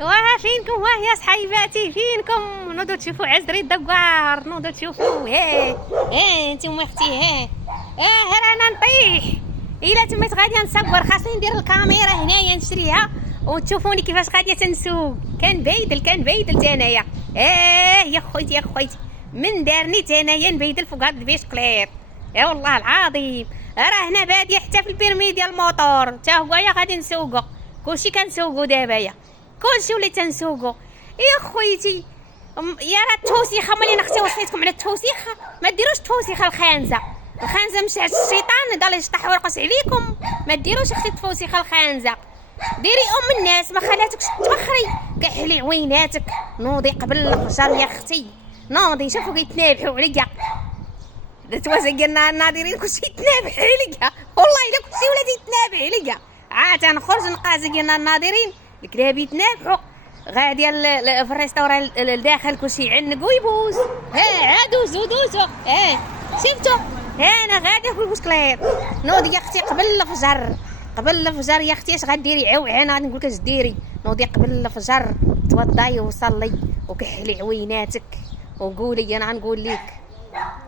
واه فينكم واه يا صحيباتي فينكم؟ نوضو تشوفوا عزري الدقار، نوضو تشوفوا نتوما اختي رانا نطيح. الا تميت غاديه نصور، خاصني ندير الكاميرا هنايا نشريها وتشوفوني كيفاش غاديه تنسوق. كنبيدل تا انايا. يا خويتي يا خويتي، من دارني تا انايا نبيدل فوق هاد البيسكليت. يا والله العظيم راه هنا باديه حتى في البيرمي ديال الموطور تا هو يا غادي نسوقو. كلشي كنسوقو دابا يا كلشي وليت تنسوقو يا خويتي. يا راه التوسيخه ملي اختي وصيتكم على التوسيخه، ما ديروش التوسيخه الخانزه مش عند الشيطان يضل يشطح ويرقص عليكم. ما ديروش اختي التوسيخه الخانزه، ديري الناس ما خلاتكش تبخري. كحلي عويناتك نوضي قبل الفجر يا اختي، نوضي شوفوا كيتنابحوا عليا. قلنا الناظرين كلشي يتنابح عليا، والله الا كلشي ولات يتنابح عليا. عاد نخرج نقازي قلنا الناظرين الكلاب يتنابحوا. غاديه في الريستوران لداخل كلشي يعنق ويبوس. عادوا دوزو شفتوا انا غاده في البسكليت. نوضي يا اختي قبل الفجر يا اختي. اش غديري عوعانه غادي نقول لك اش ديري. نوضي قبل الفجر توضاي وصلي وكحلي عويناتك وقولي انا غنقول لك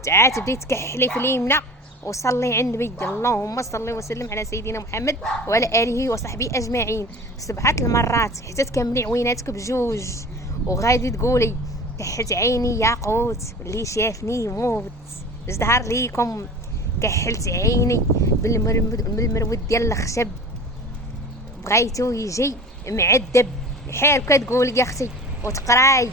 تعال تبدي تكحلي في اليمنى وصلي عند النبي. اللهم صل وسلم على سيدنا محمد وعلى اله وصحبه اجمعين 7 المرات حتى تكملي عويناتك بجوج. وغادي تقولي كحت عيني يا قوت اللي شافني يموت. ازدهر ليكم كحلت عيني بالمرود ديال الخشب، بغيتو يجي معذب بحال كتقول يا اختي. وتقراي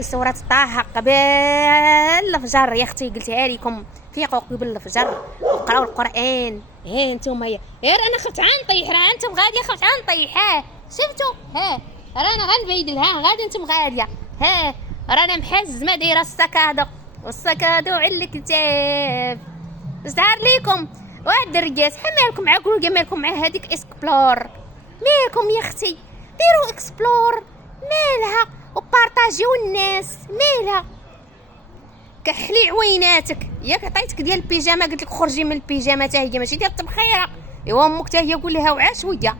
سورة طه قبل الفجر يا اختي. قلتها لكم فيقوا قبل الفجر وقراو القران. نتوما يا انا خفت غنطيح، راه انتم غاديه خفت غنطيح. شفتوا رانا غنبيدل. غادي انتم غاديه. رانا محزمه دايره والسكادو على الكتاب. ازدهر ليكم واحد الدريات. مالكم مع جوجل، مالكم مع هذيك اسكبلور؟ مالكم يا اختي؟ ديروا اكسبلور مالها وبارطاجيو الناس مالها. كحلي عويناتك ياك عطيتك ديال البيجامه قلت لك خرجي من البيجامه حتى هي ماشي ديال التبخيره. ايوا امك حتى هي قول لها وعا شويه.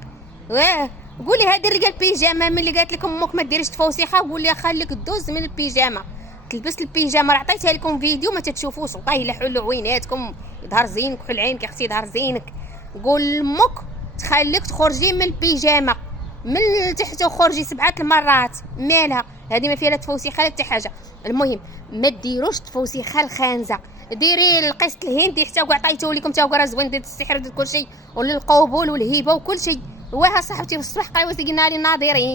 قولي هذا رجال البيجامه ملي قالت لك امك ما ديريش تفوسيخه قول لها خليك دوز من البيجامه تلبس البيجامه. راه عطيتها لكم فيديو ما تتشوفوش. الله الا حلوا عويناتكم يظهر زينك وحل عينك يا اختي يظهر زينك. قول لامك تخليك تخرجي من البيجامه من تحت وخرجي 7 المرات مالها. هذه ما فيها لا تفوسيخه لا حتى حاجه. المهم ما ديروش تفوسيخه الخانزه، ديري القسط الهندي حتى عطيته لكم حتى هو راه زوين ديال السحر ديال كلشي وللقبول والهبه وكلشي. واه صاحبتي في الصباح قايوه قلنا لي الناظرين.